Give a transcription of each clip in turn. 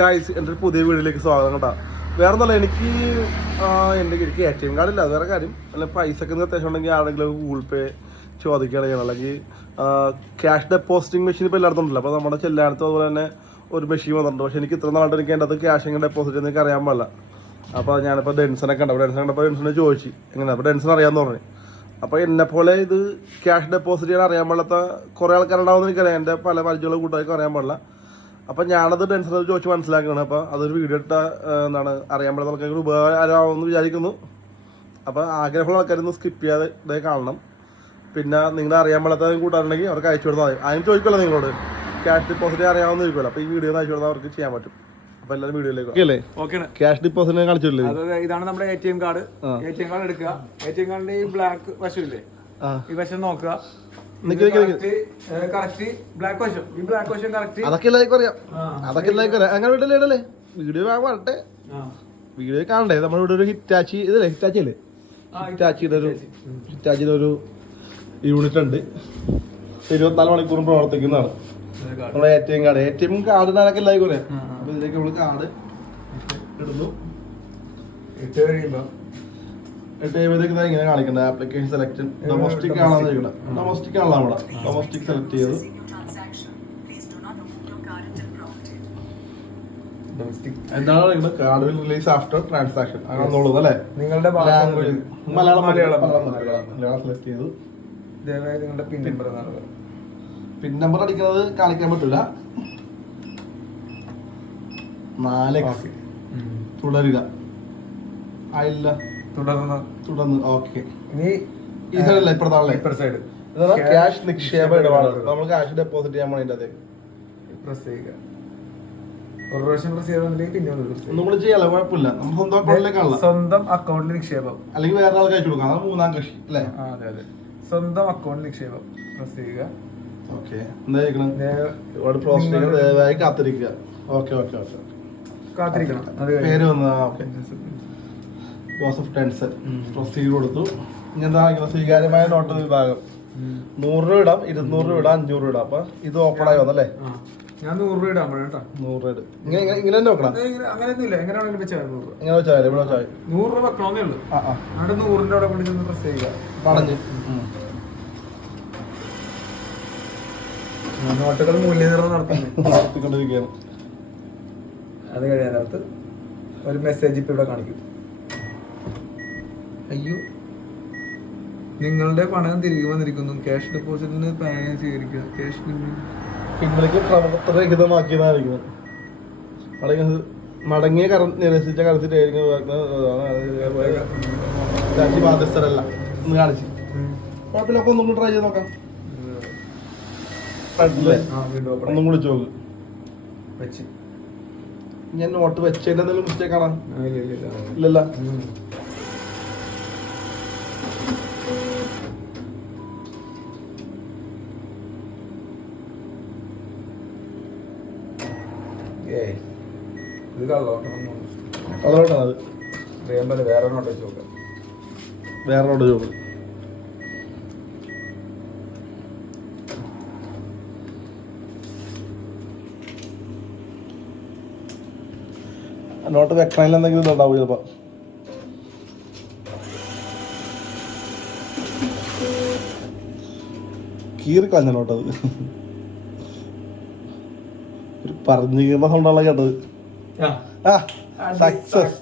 Guys, എൻ്റെ ഒരു പുതിയ വീഡിയോയിലേക്ക് സ്വാഗതം കേട്ടോ. വേറെ ഒന്നല്ല, എനിക്ക് ATM കാർഡില്ല, അത് വേറെ കാര്യം. അല്ല, പൈസ ഒക്കെ അത്യാവശ്യം ഉണ്ടെങ്കിൽ ആരെങ്കിലും ഗൂഗിൾ പേ ചോദിക്കുകയാണെങ്കിൽ, അല്ലെങ്കിൽ ക്യാഷ് ഡെപ്പോസിറ്റിംഗ് മെഷീൻ ഇപ്പോൾ എല്ലായിടത്തും ഉണ്ടല്ലോ. അപ്പോൾ നമ്മുടെ ചെല്ലാനത്തും അതുപോലെ തന്നെ ഒരു മെഷീൻ വന്നിട്ടുണ്ട്. പക്ഷേ എനിക്ക് ഇത്ര നാളായിട്ട് എനിക്ക് എൻ്റെ അത് ക്യാഷ് എങ്ങനെ ഡെപ്പോസിറ്റ് ചെയ്യുന്നത് എനിക്ക് അറിയാൻ പാടില്ല. അപ്പോൾ ഞാനിപ്പോൾ ഡെൻസനൊക്കെ ഉണ്ട്. അപ്പോൾ ഡെൻസൺ കണ്ടപ്പോൾ ഡെൻസനെ ചോദിച്ചു എങ്ങനെയാണ്. അപ്പോൾ ഡെൻസൺ അറിയാമെന്ന് പറഞ്ഞു. അപ്പോൾ എന്നെപ്പോലെ ഇത് ക്യാഷ് ഡെപ്പോസിറ്റ് ചെയ്യാൻ അറിയാൻ പാടില്ലാത്ത കുറേ ആൾക്കാരുണ്ടാവുമെന്ന് എനിക്കറിയാം. എൻ്റെ പല പരിചയമുള്ള കൂട്ടുകാർക്കും അറിയാൻ പാടില്ല. അപ്പം ഞാനത് ഡെൻസനോട് ചോദിച്ച് മനസ്സിലാക്കുകയാണ്. അപ്പോൾ അതൊരു വീഡിയോ ഇട്ട അറിയാൻ പാടുന്ന ആൾക്കാർക്ക് ഉപകാരമാവുമെന്ന് വിചാരിക്കുന്നു. അപ്പോൾ ആഗ്രഹമുള്ള ആൾക്കാരൊന്ന് സ്കിപ്പ് ചെയ്യാതെ ഇതേ കാണണം. പിന്നെ നിങ്ങൾ അറിയാൻ പാടാത്ത കൂട്ടാറുണ്ടെങ്കിൽ അവർക്ക് അയച്ചു കൊടുത്താൽ മതി. അതിന് ചോദിക്കുമല്ലോ നിങ്ങളോട് ക്യാഷ് ഡെപ്പോസിറ്റ് അറിയാമെന്ന് ചോദിക്കുമല്ലോ. അപ്പോൾ ഈ വീഡിയോ അയച്ചു കൊടുത്താൽ അവർക്ക് ചെയ്യാൻ പറ്റും. അപ്പോൾ എല്ലാവരും വീഡിയോയിലേക്ക് ക്യാഷ് ഡെപ്പോസിറ്റ് കാണിച്ചില്ലേ? ഇതാണ് നമ്മുടെ ATM കാർഡ്. ATM കാർഡ് എടുക്കുക. ATM കാർഡിന്റെ ഈ ബ്ലാക്ക് വശമില്ലേ, ഈ വശം നോക്കുക. അതൊക്കെ എല്ലാവർക്കും അറിയാം. അങ്ങനെ വീട്ടിലേ വീഡിയോ വരട്ടെ, വീഡിയോ കാണണ്ടേ. നമ്മുടെ ഇവിടെ ഒരു ഹിറ്റാച്ചി ഇതല്ലേ, ഹിറ്റാച്ചി അല്ലേ, ഹിറ്റാച്ചിയുടെ ഒരു യൂണിറ്റ് ഉണ്ട്. 24 മണിക്കൂറും പ്രവർത്തിക്കുന്നതാണ് നമ്മുടെ ATM കാർഡ്. ATM കാർഡിനൊക്കെ എല്ലാവർക്കും അറിയാം. അപ്പൊ ഇതിലേക്ക് നമ്മള് കാർഡ് ഇടുന്നു. ഇട്ട് കഴിയുമ്പോഴത്തേക്ക് ഇങ്ങനെ കാണിക്കണ്ട ആപ്ലിക്കേഷൻ സെലക്ട് ഡൊമസ്റ്റിക് ആണെന്ന് ചോദിക്കണം. ഡൊമസ്റ്റിക് ആണല്ലോ നമ്മുടെ. ഡൊമസ്റ്റിക് സെലക്ട് ചെയ്തു. എന്താണ് പറയുന്നത്? Card will release after transaction ആണെന്നുള്ളത് അല്ലേ? നിങ്ങളുടെ മലയാളം സെലക്ട് ചെയ്തു. നിങ്ങളുടെ പിൻ നമ്പർ അടിക്കുന്നത് കാണിക്കാൻ പറ്റില്ല. 4x തുടരുക. ആയില്ല, തുടർന്ന്. ഓക്കെ, ഇനി ഇതല്ല ഇപ്പുറത്തെ സൈഡ് ക്യാഷ് നിക്ഷേപ ഇടപാട്. നമ്മൾ ക്യാഷ് ഡെപ്പോസിറ്റ് ചെയ്യാൻ വേണ്ടി അത് പ്രസ് ചെയ്യുക. ഒരു പ്രാവശ്യം പ്രസ് ചെയ്തിട്ടുണ്ടെങ്കിൽ പിന്നെ ഒന്നും കൂടി ചെയ്യാലോ, കുഴപ്പമില്ല. നമ്മൾ സ്വന്തം അക്കൗണ്ടിലേക്കാണല്ലോ. സ്വന്തം അക്കൗണ്ടിൽ നിക്ഷേപം അല്ലെങ്കിൽ വേറെ ആൾക്ക് അയച്ചു കൊടുക്കാം. അതാണ് മൂന്നാം കക്ഷി അല്ലേ? അതെ അതെ, സ്വന്തം അക്കൗണ്ടിൽ നിക്ഷേപം പ്രസ് ചെയ്യുക. ഓക്കെ, എന്താ പ്രോസസ് ദയവായി കാത്തിരിക്കുക. ഓക്കെ ഓക്കെ ഓക്കെ, കാത്തിരിക്കണം. പേര് വന്നതാ. ഓക്കെ, ജോസഫ് ടെൻസൺ പ്രൊസീഡ് കൊടുത്തു. ഇനി എന്താ സ്വീകാര്യമായ നോട്ട് വിഭാഗം. 100 രൂപ ഇടാം, 200 രൂപ ഇടാം, 500 രൂപ ഇടാം. അപ്പൊ ഇത് ഓപ്പൺ ആയി വന്നല്ലേ? ഞാൻ 100 രൂപ ഇടാൻ കേട്ടോ. 100 രൂപ ഇങ്ങനെ തന്നെ വെക്കണം. അങ്ങനെയൊന്നുമില്ല, എങ്ങനെയാണെങ്കിലും വെച്ചാൽ 100 രൂപ. എങ്ങനെ വെച്ചാൽ ഇവിടെ വെച്ചാൽ 100 രൂപ വെക്കണമെന്നേ ഉള്ളൂ. അവിടെ 100ന്റെ അവിടെ കൊണ്ടുചെന്ന് പ്രസ് ചെയ്യുക. പടഞ്ഞ് നോട്ടുകൾ മൂല്യനിർണ്ണയം നടത്തിക്കൊണ്ടിരിക്കുകയാണ്. അത് കഴിയാനകത്ത് ഒരു മെസ്സേജ് ഇപ്പൊ ഇവിടെ കാണിക്കും. അയ്യോ, നിങ്ങളുടെ പണം തിരികെ വന്നിരിക്കുന്നു. ക്യാഷ് ഡെപ്പോസിറ്റിന് പാനൽ സ്വീകരിക്കുക. ക്യാഷ് പിന്നിലേക്ക് പ്രവർത്തനരഹിതമാക്കിയതായിരിക്കും. മടങ്ങിയ നിരസിച്ച കറൻസി ബാധ്യസ്ഥരല്ല എന്ന് കാണിച്ച് കുഴപ്പമില്ല. അപ്പൊ ഒന്നും ട്രൈ ചെയ്ത് നോക്കാം. ഒന്നും കൂടി ചോക്ക് വെച്ച് ഞാൻ നോട്ട് വെച്ചതിന്റെ എന്തെങ്കിലും മിസ്റ്റേക്ക് ആണോ? ഇല്ലല്ല. ഇത് കള്ളോട്ടാണ്. അത് വേറെ നോട്ട് വെച്ച് നോക്കാം. വേറെ നോട്ട് ചോക്ക്. നോട്ട് വെക്കണതിൽ എന്തെങ്കിലും ഇതുണ്ടാവും ചിലപ്പോ. കീറി കളഞ്ഞ നോട്ട്. അത് ഒരു പറഞ്ഞു കീറുന്ന സൗണ്ടാണല്ലോ കേട്ടത്. സക്സസ്.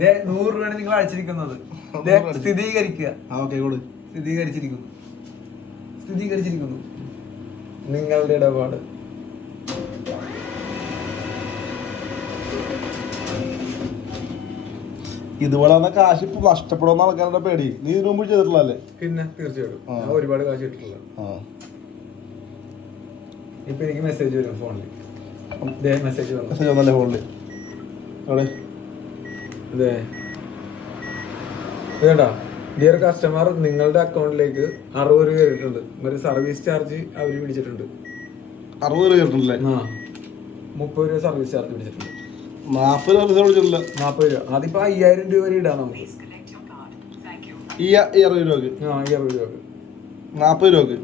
100 രൂപയാണ് നിങ്ങൾ അയച്ചിരിക്കുന്നത്. സ്ഥിരീകരിക്കുക. സ്ഥിരീകരിച്ചിരിക്കുന്നു നിങ്ങളുടെ ഇടപാട്. ഇതുപോലെ വന്ന കാശ് ഇപ്പൊ നഷ്ടപ്പെടുന്ന ആൾക്കാരുടെ പേടി. നീ ഇതിനു മുമ്പ് ചെയ്തിട്ടുള്ളതല്ലേ? പിന്നെ തീർച്ചയായിട്ടും ഒരുപാട് കാശ് ഇട്ടിട്ടുള്ളത്. ഇപ്പൊ എനിക്ക് മെസ്സേജ് വരും ഫോണിൽ. മെസ്സേജ് വന്നല്ലേ ഫോണില്? കേട്ടാ, ഡിയർ കസ്റ്റമർ, നിങ്ങളുടെ അക്കൗണ്ടിലേക്ക് 60 രൂപ കയറിയിട്ടുണ്ട്. ഒരു സർവീസ് ചാർജ് അവര് പിടിച്ചിട്ടുണ്ട്. 60 രൂപ കയറിയിട്ടുണ്ടല്ലേ? 30 രൂപ സർവീസ് ചാർജ് പിടിച്ചിട്ടുണ്ട്. 40 രൂപ. അതിപ്പോ 5000 രൂപ വരെ ഇടാം നമുക്ക്. ഈ 60 രൂപക്ക് 40 രൂപക്ക്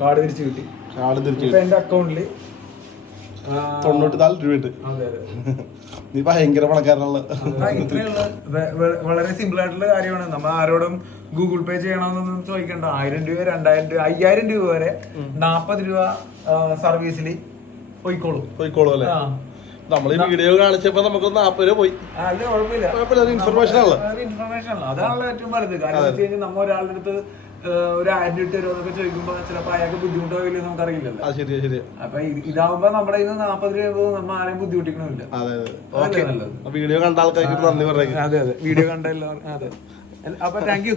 കാർഡ് തിരിച്ചു കിട്ടി. കാർഡ് തിരിച്ചു എന്റെ അക്കൗണ്ടില് 94 രൂപയുണ്ട്. നീ ഭയങ്കര പണക്കാരനുള്ള. ഇത്രയുള്ള വളരെ സിമ്പിൾ ആയിട്ടുള്ള കാര്യമാണ്. നമ്മൾ ആരോടും ഗൂഗിൾ പേ ചെയ്യണമെന്നൊന്നും ചോദിക്കണ്ട. 1000 രൂപ 2000 രൂപ 5000 രൂപ വരെ 40 രൂപ സർവീസിൽ പോയിക്കോളൂ അല്ലേ? നമ്മൾ ഈ വീഡിയോ കാണിച്ചപ്പോ നമുക്ക് 40 രൂപ പോയി. അത് കുഴപ്പമില്ല, ഇൻഫർമേഷൻ ആണല്ലോ. അതാണല്ലോ ഏറ്റവും വലുത്. കാരണം നമ്മ ഒരാളുടെ അടുത്ത് ഒരു 1000 രൂപ തരുമോ എന്നൊക്കെ ചോദിക്കുമ്പോ ചിലപ്പോ അയാൾക്ക് ബുദ്ധിമുട്ടാവില്ല, നമുക്ക് അറിയില്ലല്ലോ. അപ്പൊ ഇതാവുമ്പോ നമ്മുടെ 40 രൂപ നമ്മൾ ആരെയും ബുദ്ധിമുട്ടിക്കണമില്ല. വീഡിയോ കണ്ട ആൾക്കാർക്ക് നന്ദി പറഞ്ഞു. അതെ വീഡിയോ കണ്ട എല്ലാവർക്കും. അതെ, അപ്പൊ താങ്ക് യു.